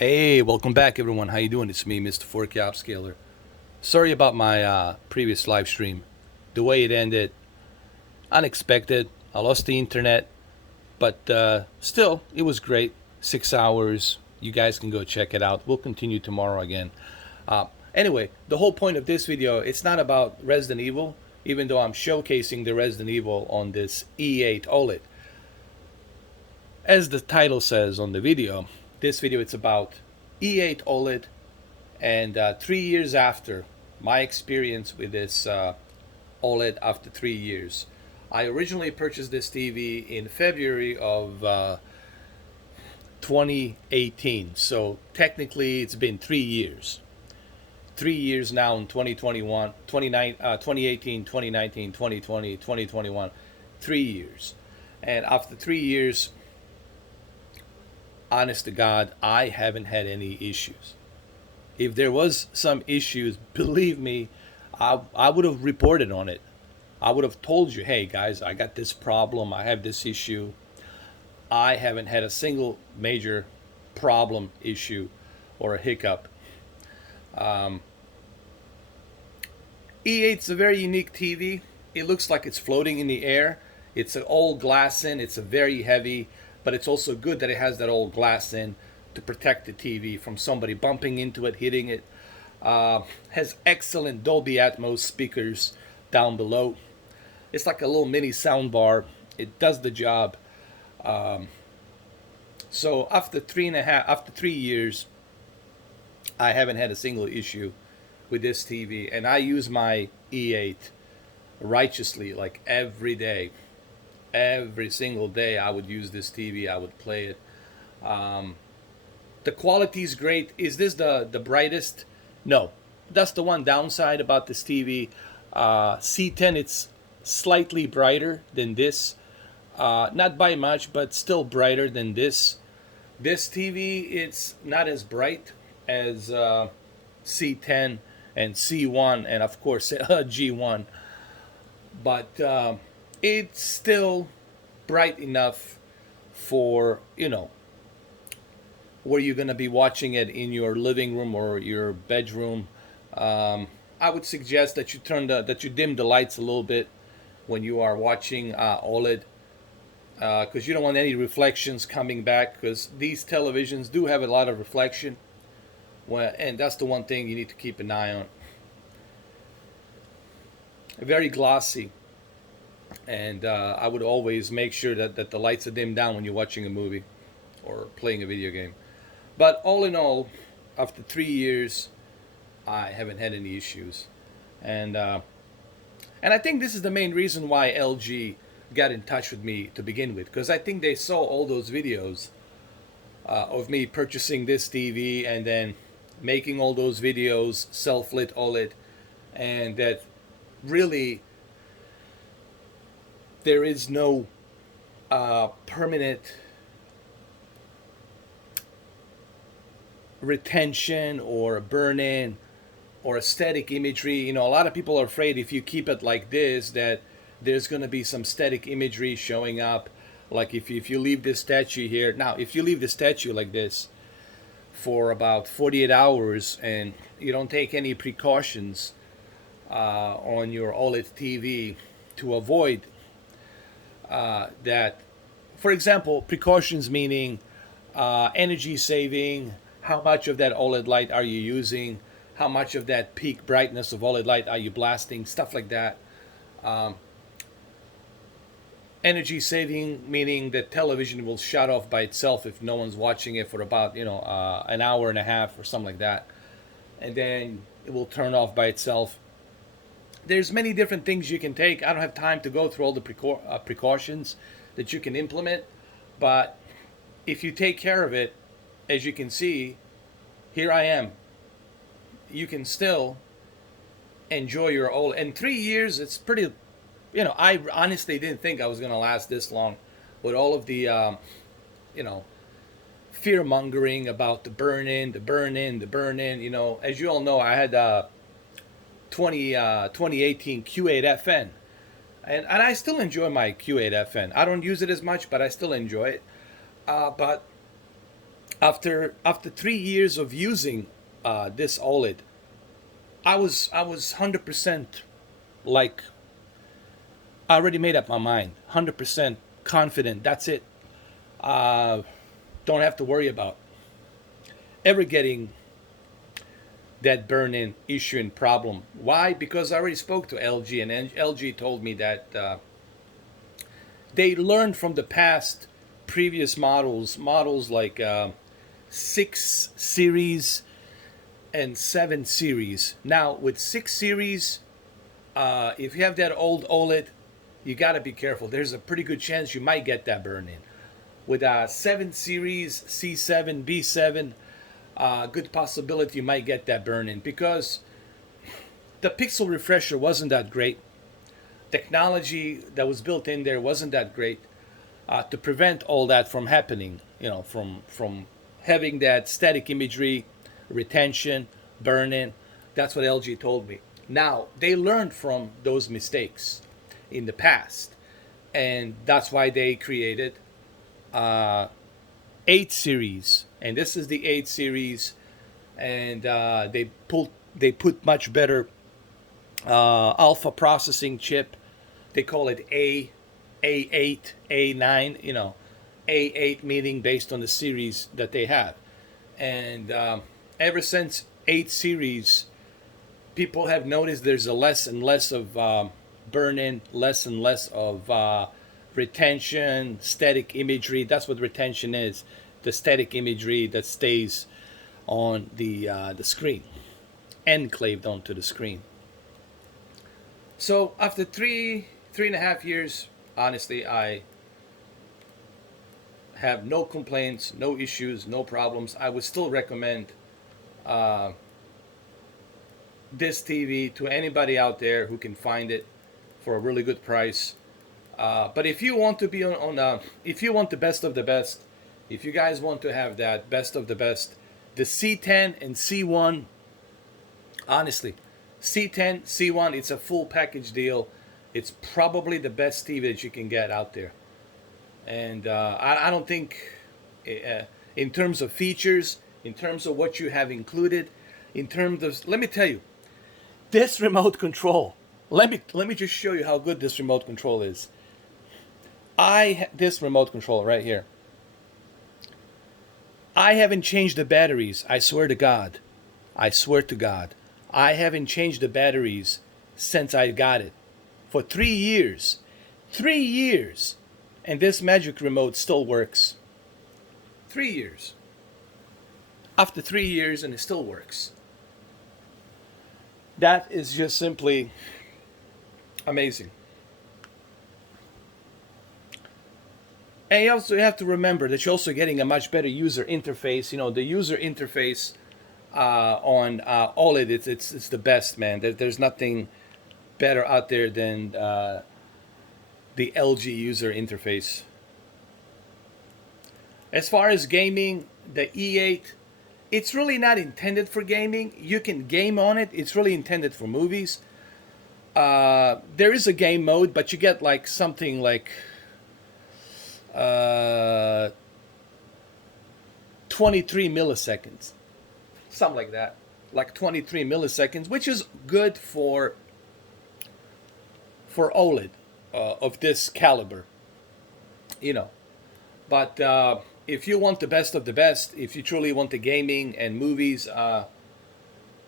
Hey, welcome back, everyone. How you doing? It's me, Mr. 4K Upscaler. Sorry about my previous live stream. The way it ended, unexpected. I lost the internet, but still, it was great. 6 hours. You guys can go check it out. We'll continue tomorrow again. Anyway, the whole point of this video, it's not about Resident Evil, even though I'm showcasing the Resident Evil on this E8 OLED. As the title says on the video, this video it's about E8 OLED and 3 years after my experience with this OLED after 3 years. I originally purchased this TV in February of 2018, so technically it's been 3 years. 3 years now in 2021, 2018, 2019, 2020, 2021, 3 years. And after 3 years, honest to God, I haven't had any issues. If there was some issues, believe me, I would have reported on it. I would have told you, hey guys, I got this problem, I have this issue. I haven't had a single major problem, issue, or a hiccup. Um, E8's a very unique TV. It looks like it's floating in the air. It's an all glass in. It's a very heavy, but it's also good that it has that all glass in to protect the TV from somebody bumping into it, hitting it. Has excellent Dolby Atmos speakers down below. It's like a little mini sound bar. It does the job. So after 3 years, I haven't had a single issue with this TV, and I use my E8 righteously, like every day. Every single day, I would use this TV. I would play it. Um, the quality is great. Is this the brightest? No, that's the one downside about this TV. C10, it's slightly brighter than this. Not by much, but still brighter than this. This TV, it's not as bright as C10 and C1, and of course G1, but it's still bright enough for, where you're going to be watching it in your living room or your bedroom. I would suggest that you dim the lights a little bit when you are watching OLED, because you don't want any reflections coming back, because these televisions do have a lot of reflection. Well, and that's the one thing you need to keep an eye on. Very glossy, and I would always make sure that the lights are dimmed down when you're watching a movie or playing a video game. But all in all, after 3 years, I haven't had any issues, and I think this is the main reason why LG got in touch with me to begin with, because I think they saw all those videos of me purchasing this TV and then making all those videos, self-lit OLED, and that really there is no permanent retention or burn-in or static imagery. A lot of people are afraid if you keep it like this that there's going to be some static imagery showing up. Like if you leave this statue here. Now, if you leave the statue like this for about 48 hours and you don't take any precautions on your OLED TV to avoid that, for example, precautions meaning energy saving, how much of that OLED light are you using, how much of that peak brightness of OLED light are you blasting, stuff like that. Energy saving meaning that television will shut off by itself if no one's watching it for about an hour and a half or something like that, and then it will turn off by itself. There's many different things you can take. I don't have time to go through all the precautions that you can implement, but if you take care of it, as you can see, here I am. You can still enjoy your old. In 3 years, it's pretty. I honestly didn't think I was going to last this long with all of the, fear mongering about the burn in, the burn in, the burn in. As you all know, I had 2018 Q8FN. And I still enjoy my Q8FN. I don't use it as much, but I still enjoy it. But After 3 years of using this OLED, I was 100% like, I already made up my mind, 100% confident. That's it. Uh, don't have to worry about ever getting that burn-in issue and problem. Why? Because I already spoke to LG, and LG told me that they learned from the past previous models like 6 series and 7 series. Now with 6 series, if you have that old OLED, you got to be careful. There's a pretty good chance you might get that burn in. With 7 series, C7, B7, good possibility you might get that burn in, because the pixel refresher wasn't that great. Technology that was built in there wasn't that great to prevent all that from happening. From having that static imagery, retention, burn in. That's what LG told me. Now they learned from those mistakes in the past, and that's why they created 8 series, and this is the 8 series, and they put much better alpha processing chip. They call it A8, A9. A8 meaning based on the series that they have, and ever since 8 series, people have noticed there's a less and less of burn-in, less and less of retention, static imagery. That's what retention is, the static imagery that stays on the screen, enclaved onto the screen. So after 3.5 years, honestly, I have no complaints, no issues, no problems. I would still recommend this TV to anybody out there who can find it for a really good price. But if you want to be if you want the best of the best, if you guys want to have that best of the best, the C10 and C1, honestly, C10, C1, it's a full package deal. It's probably the best TV that you can get out there. And I don't think, in terms of features, in terms of what you have included, in terms of, let me tell you, this remote control. Let me just show you how good this remote control is. This remote control right here. I haven't changed the batteries. I swear to God. I swear to God. I haven't changed the batteries since I got it. For 3 years. 3 years. And this magic remote still works. 3 years. After 3 years, and it still works. That is just simply amazing. And you also have to remember that you're also getting a much better user interface. The user interface on OLED, it's the best, man. There's nothing better out there than the LG user interface. As far as gaming, the E8, it's really not intended for gaming. You can game on it. It's really intended for movies. There is a game mode, but you get like something like 23 milliseconds. Something like that. Like 23 milliseconds, which is good for OLED of this caliber. But if you want the best of the best, if you truly want the gaming and movies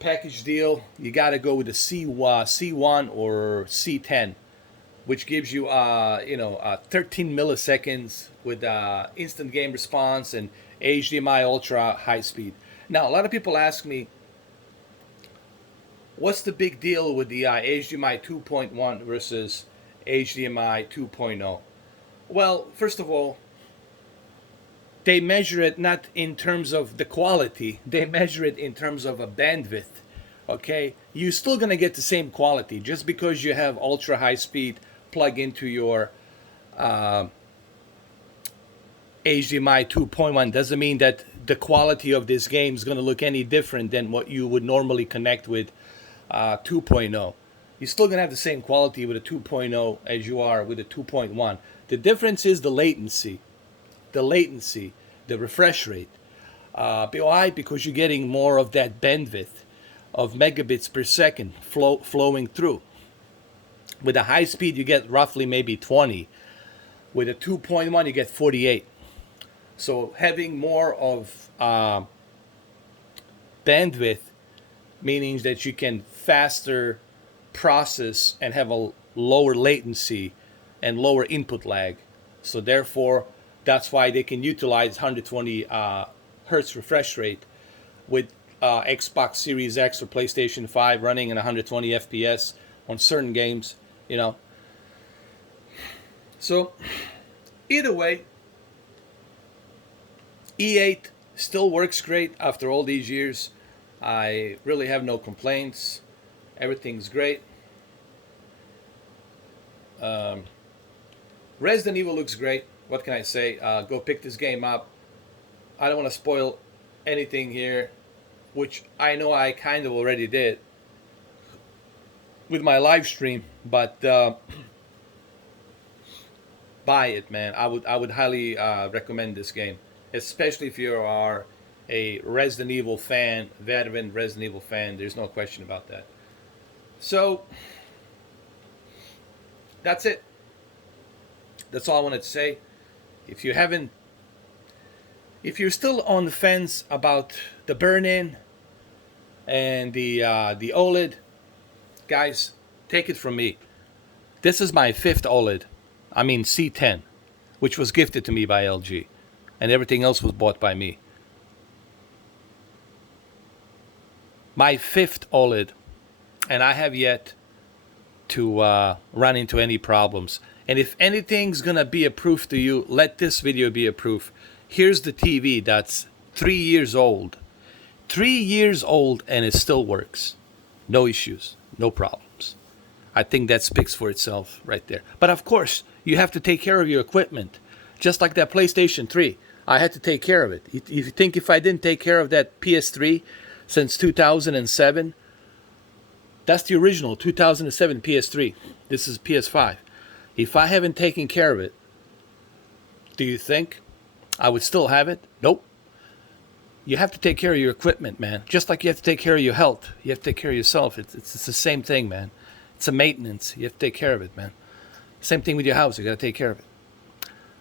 package deal, you got to go with the C1 or C10, which gives you 13 milliseconds with instant game response and HDMI ultra high speed. Now, a lot of people ask me, what's the big deal with the HDMI 2.1 versus HDMI 2.0? Well, first of all, they measure it not in terms of the quality, they measure it in terms of a bandwidth. Okay, you're still going to get the same quality just because you have ultra high speed plug into your HDMI 2.1 doesn't mean that the quality of this game is going to look any different than what you would normally connect with 2.0. You're still going to have the same quality with a 2.0 as you are with a 2.1. The difference is the latency, the refresh rate. Why? Because you're getting more of that bandwidth of megabits per second flowing through. With a high speed, you get roughly maybe 20. With a 2.1, you get 48. So having more of bandwidth, meaning that you can faster process and have a lower latency and lower input lag. So therefore, that's why they can utilize 120 hertz refresh rate with Xbox Series X or PlayStation 5 running in 120 FPS on certain games, you know. So either way, E8 still works great after all these years. I really have no complaints. Everything's great. Resident Evil looks great. What can I say? Go pick this game up. I don't want to spoil anything here, which I know I kind of already did with my live stream, but buy it, man. I would highly recommend this game, especially if you are a Resident Evil fan, veteran Resident Evil fan. There's no question about that. So that's it. That's all I wanted to say. If you're still on the fence about the burn-in and the OLED, guys, take it from me. This is my 5th OLED. I mean C10, which was gifted to me by LG, and everything else was bought by me. My 5th OLED, and I have yet to run into any problems. And if anything's gonna be a proof to you, let this video be a proof. Here's the TV that's 3 years old. 3 years old and it still works. No issues, no problems. I think that speaks for itself right there. But of course, you have to take care of your equipment. Just like that PlayStation 3, I had to take care of it. You think if I didn't take care of that PS3 since 2007, that's the original 2007 PS3. This is PS5. If I haven't taken care of it, do you think I would still have it? Nope. You have to take care of your equipment, man. Just like you have to take care of your health. You have to take care of yourself. It's the same thing, man. It's a maintenance. You have to take care of it, man. Same thing with your house. You got to take care of it.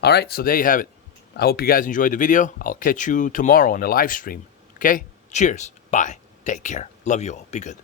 All right, so there you have it. I hope you guys enjoyed the video. I'll catch you tomorrow on the live stream. Okay? Cheers. Bye. Take care. Love you all. Be good.